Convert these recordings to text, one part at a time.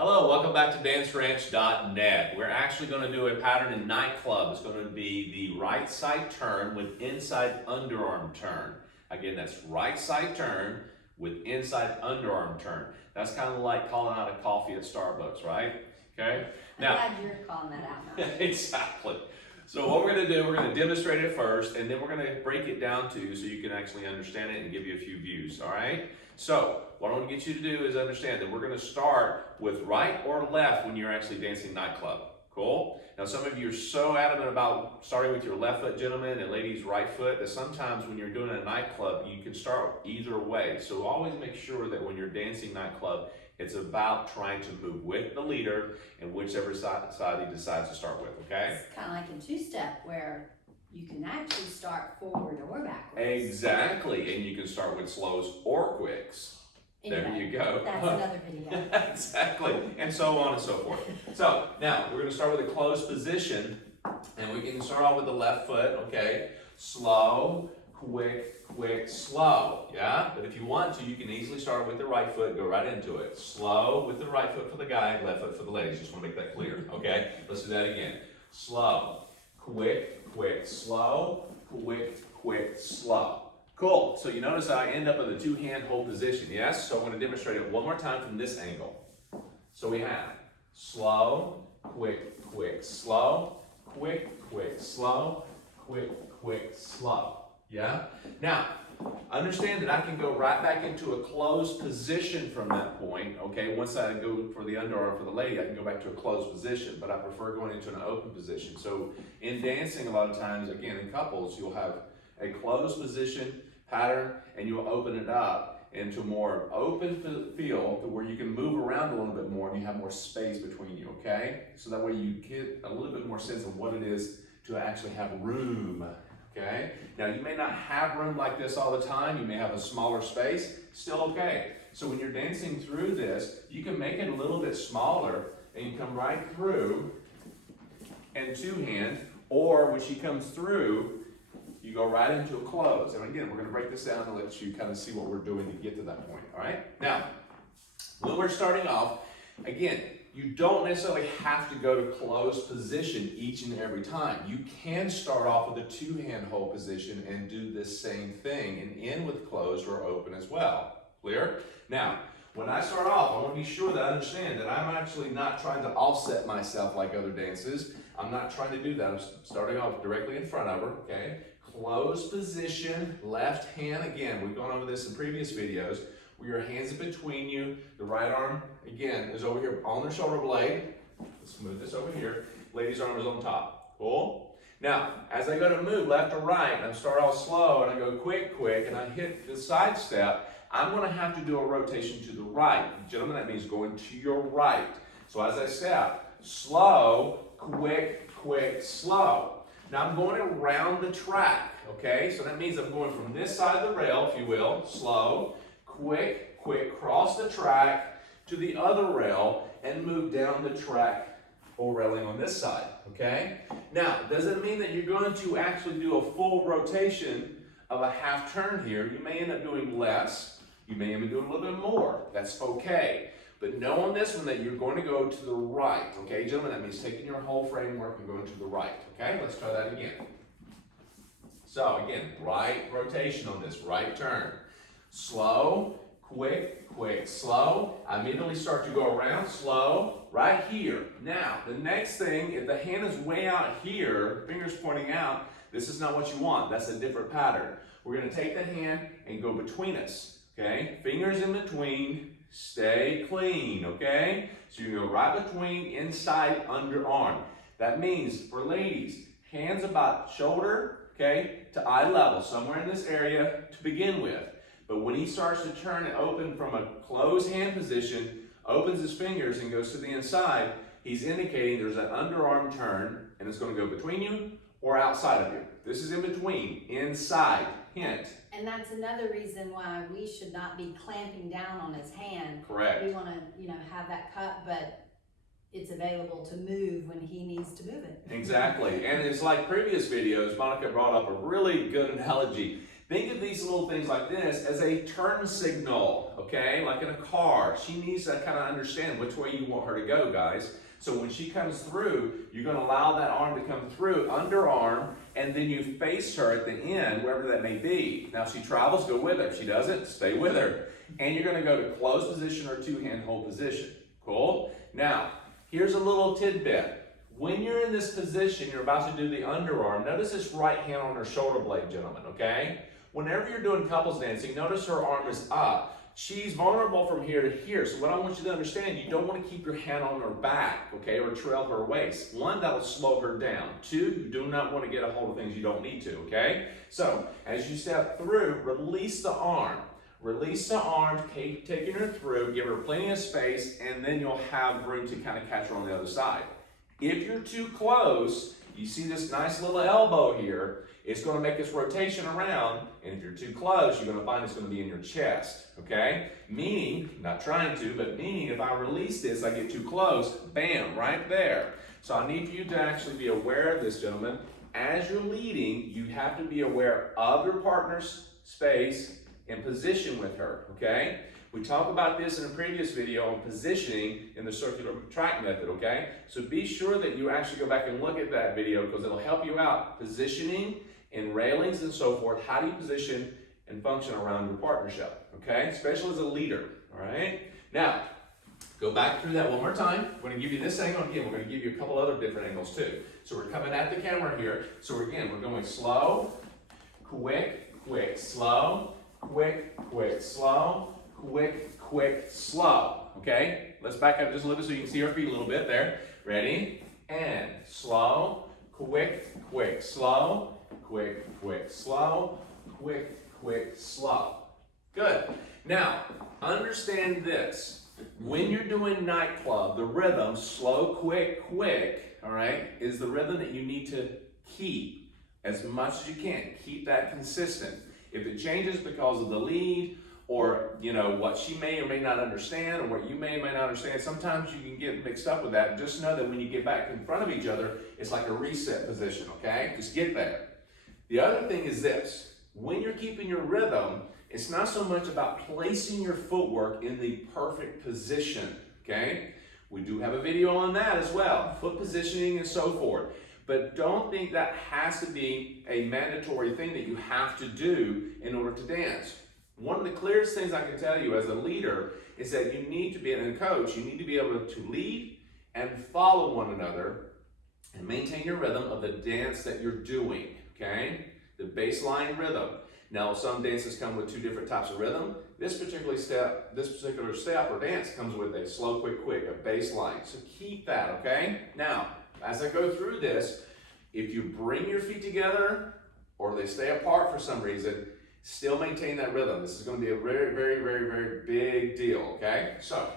Hello, welcome back to danceranch.net. We're actually going to do a pattern in Nightclub. It's going to be the right side turn with inside underarm turn. Again, that's right side turn with inside underarm turn. That's kind of like calling out a coffee at Starbucks, right? Okay. Now, I'm glad you're calling that out now. Exactly. So what we're going to do, we're going to demonstrate it first, and then we're going to break it down to you so you can actually understand it and give you a few views, all right? So what I want to get you to do is understand that we're going to start with right or left when you're actually dancing Nightclub. Cool? Now some of you are so adamant about starting with your left foot, gentlemen, and ladies' right foot, that sometimes when you're doing a Nightclub, you can start either way. So always make sure that when you're dancing Nightclub, it's about trying to move with the leader and whichever side he decides to start with, okay? It's kind of like in two-step where you can actually start forward or backwards. Exactly, and you can start with slows or quicks. Anyway, there you go. That's another video. Exactly, and so on and so forth. So now we're going to start with a closed position, and we can start off with the left foot, okay? Slow, quick, quick, slow, yeah? But if you want to, you can easily start with the right foot, go right into it. Slow with the right foot for the guy, left foot for the ladies. Just want to make that clear, okay? Let's do that again. Slow, quick, quick, slow, quick, quick, slow. Cool, so you notice I end up in the two-hand hold position, yes? So I'm going to demonstrate it one more time from this angle. So we have slow, quick, quick, slow, quick, quick, slow, quick, quick, slow. Yeah? Now, understand that I can go right back into a closed position from that point, okay? Once I go for the underarm for the lady, I can go back to a closed position, but I prefer going into an open position. So in dancing, a lot of times, again, in couples, you'll have a closed position pattern, and you'll open it up into more open feel to where you can move around a little bit more and you have more space between you, okay? So that way you get a little bit more sense of what it is to actually have room, okay? Now you may not have room like this all the time, you may have a smaller space, still okay. So when you're dancing through this, you can make it a little bit smaller and you come right through and two-hand, or when she comes through, you go right into a close. And again, we're going to break this down to let you kind of see what we're doing to get to that point, all right? Now, when we're starting off, again, you don't necessarily have to go to closed position each and every time. You can start off with a two-hand hold position and do this same thing and end with closed or open as well. Clear? Now, when I start off, I want to be sure that I understand that I'm actually not trying to offset myself like other dances. I'm not trying to do that. I'm starting off directly in front of her, okay? Closed position, left hand, again, we've gone over this in previous videos, where your hands are between you, the right arm, again, is over here on the shoulder blade. Let's move this over here. Lady's arm is on top. Cool? Now, as I go to move left or right, and I start off slow, and I go quick, quick, and I hit the side step, I'm going to have to do a rotation to the right. Gentlemen, that means going to your right. So as I step, slow, quick, quick, slow. Now I'm going around the track, okay? So that means I'm going from this side of the rail, if you will, slow, quick, quick, cross the track to the other rail and move down the track or railing on this side, okay? Now, does it mean that you're going to actually do a full rotation of a half turn here? You may end up doing less. You may end up doing a little bit more. That's okay. But know on this one that you're going to go to the right, okay, gentlemen? That means taking your whole framework and going to the right, okay? Let's try that again. So, again, right rotation on this, right turn. Slow, quick, quick, slow. I immediately start to go around, slow, right here. Now, the next thing, if the hand is way out here, fingers pointing out, this is not what you want. That's a different pattern. We're going to take the hand and go between us, okay? Fingers in between. Stay clean, okay? So you go right between, inside, underarm. That means, for ladies, hands about shoulder, okay, to eye level, somewhere in this area to begin with. But when he starts to turn and open from a closed hand position, opens his fingers and goes to the inside, he's indicating there's an underarm turn, and it's going to go between you or outside of you. This is in between, inside, hint. And that's another reason why we should not be clamping down on his hand. Correct. We want to, have that cut, but it's available to move when he needs to move it. Exactly. And it's like previous videos, Monica brought up a really good analogy Think of these little things like this as a turn signal, okay? Like in a car. She needs to kind of understand which way you want her to go, guys. So when she comes through, you're going to allow that arm to come through, underarm, and then you face her at the end, wherever that may be. Now, if she travels, go with her. If she doesn't, stay with her. And you're going to go to closed position or two-hand hold position. Cool? Now, here's a little tidbit. When you're in this position, you're about to do the underarm. Notice this right hand on her shoulder blade, gentlemen, okay? Whenever you're doing couples dancing, notice her arm is up. She's vulnerable from here to here. So what I want you to understand, you don't want to keep your hand on her back, okay, or trail her waist. One, that'll slow her down. Two, you do not want to get a hold of things you don't need to, okay? So as you step through, release the arm. Release the arm, taking her through, give her plenty of space, and then you'll have room to kind of catch her on the other side. If you're too close, you see this nice little elbow here, it's going to make this rotation around, and if you're too close, you're going to find it's going to be in your chest, okay? Meaning, not trying to, but meaning if I release this, I get too close, bam, right there. So I need you to actually be aware of this, gentlemen. As you're leading, you have to be aware of your partner's space and position with her, okay? We talked about this in a previous video on positioning in the circular track method, okay? So be sure that you actually go back and look at that video because it'll help you out. Positioning and railings and so forth. How do you position and function around your partnership, okay? Especially as a leader, all right? Now, go back through that one more time. We're gonna give you this angle again. We're gonna give you a couple other different angles too. So we're coming at the camera here. So again, we're going slow, quick, quick, slow, quick, quick, slow, quick, quick, slow, okay? Let's back up just a little bit so you can see our feet a little bit there. Ready? And slow, quick, quick, slow, quick, quick, slow, quick, quick, slow. Good. Now, understand this. When you're doing Nightclub, the rhythm, slow, quick, quick, all right, is the rhythm that you need to keep as much as you can. Keep that consistent. If it changes because of the lead, or you know what she may or may not understand, or what you may or may not understand, sometimes you can get mixed up with that. Just know that when you get back in front of each other, it's like a reset position, okay? Just get there. The other thing is this. When you're keeping your rhythm, it's not so much about placing your footwork in the perfect position, okay? We do have a video on that as well, foot positioning and so forth. But don't think that has to be a mandatory thing that you have to do in order to dance. One of the clearest things I can tell you as a leader is that you need to be, and a coach, you need to be able to lead and follow one another and maintain your rhythm of the dance that you're doing, okay? The baseline rhythm. Now, some dances come with two different types of rhythm. This particular step or dance comes with a slow, quick, quick, a baseline. So keep that, okay? Now, as I go through this, if you bring your feet together or they stay apart for some reason, still maintain that rhythm. This is going to be a very, very, very, very big deal, okay? So,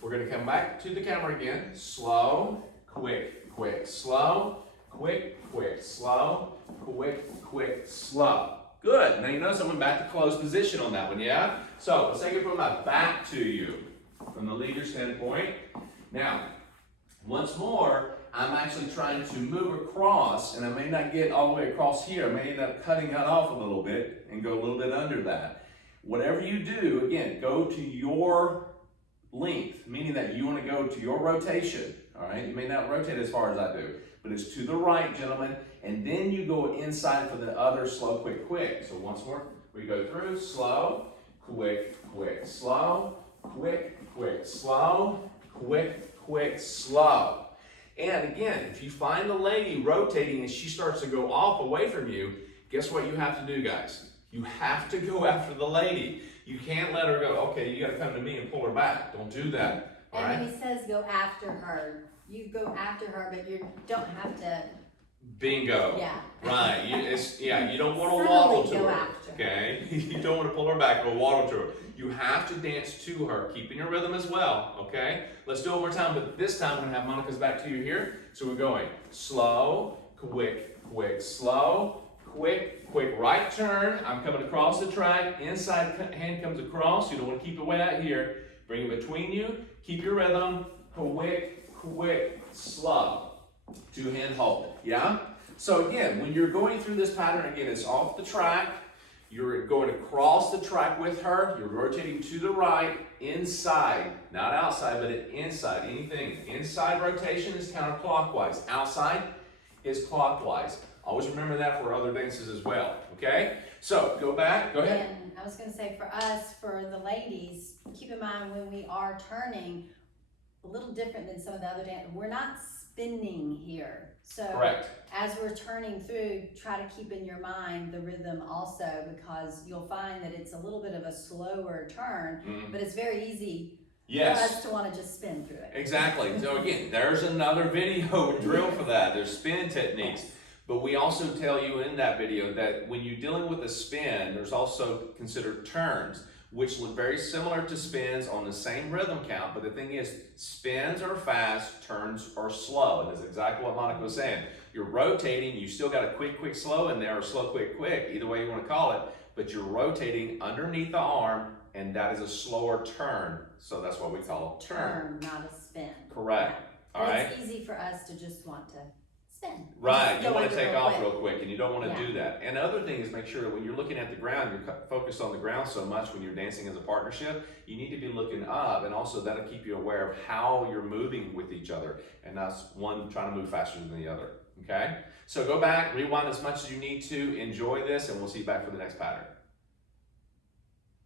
we're going to come back to the camera again. Slow, quick, quick, slow, quick, quick, slow, quick, quick, slow. Good. Now you notice I went back to closed position on that one, yeah? So, let's take it from my back to you, from the leader standpoint. Now, once more, I'm actually trying to move across, and I may not get all the way across here. I may end up cutting that off a little bit and go a little bit under that. Whatever you do, again, go to your length, meaning that you want to go to your rotation, all right? You may not rotate as far as I do, but it's to the right, gentlemen, and then you go inside for the other slow, quick, quick. So once more, we go through slow, quick, quick, slow, quick, quick, slow, quick, quick, slow. And again, if you find the lady rotating and she starts to go off away from you, guess what you have to do, guys? You have to go after the lady. You can't let her go, okay, you got to come to me and pull her back. Don't do that. All right? And when he says go after her, you go after her, but you don't have to. Bingo. Yeah. Right. You don't want to Subtly waddle to go her. after. Okay? You don't want to pull her back or waddle to her. You have to dance to her, keeping your rhythm as well. Okay? Let's do it one more time, but this time I'm going to have Monica's back to you here. So we're going slow, quick, quick, slow, quick, quick, right turn. I'm coming across the track. Inside hand comes across. You don't want to keep it way out here. Bring it between you. Keep your rhythm. Quick, quick, slow. Two-hand hold. Yeah? So again, when you're going through this pattern, again, it's off the track. You're going across the track with her. You're rotating to the right, inside, not outside, but inside. Anything inside rotation is counterclockwise. Outside is clockwise. Always remember that for other dances as well, okay? So, go back, go ahead. And I was gonna say for us, for the ladies, keep in mind when we are turning, a little different than some of the other dances, we're not spinning here. So Correct. as we're turning through, try to keep in your mind the rhythm also, because you'll find that it's a little bit of a slower turn, but it's very easy for us to want to just spin through it. Exactly. So again, there's another video drill for that. There's spin techniques. But we also tell you in that video that when you're dealing with a spin, there's also considered turns, which look very similar to spins on the same rhythm count. But the thing is, spins are fast, turns are slow. And that's exactly what Monica was saying. You're rotating, you still got a quick, quick, slow in there, or slow, quick, quick, either way you want to call it. But you're rotating underneath the arm, and that is a slower turn. So that's what we call a turn. Not a spin. Correct. Yeah. All right. It's easy for us to just want to spin. Right, you Go want to under take real off quick. real quick, and you don't want to do that. And the other thing is make sure that when you're looking at the ground, you're focused on the ground so much when you're dancing as a partnership, you need to be looking up, and also that'll keep you aware of how you're moving with each other, and that's one trying to move faster than the other, okay? So go back, rewind as much as you need to, enjoy this, and we'll see you back for the next pattern.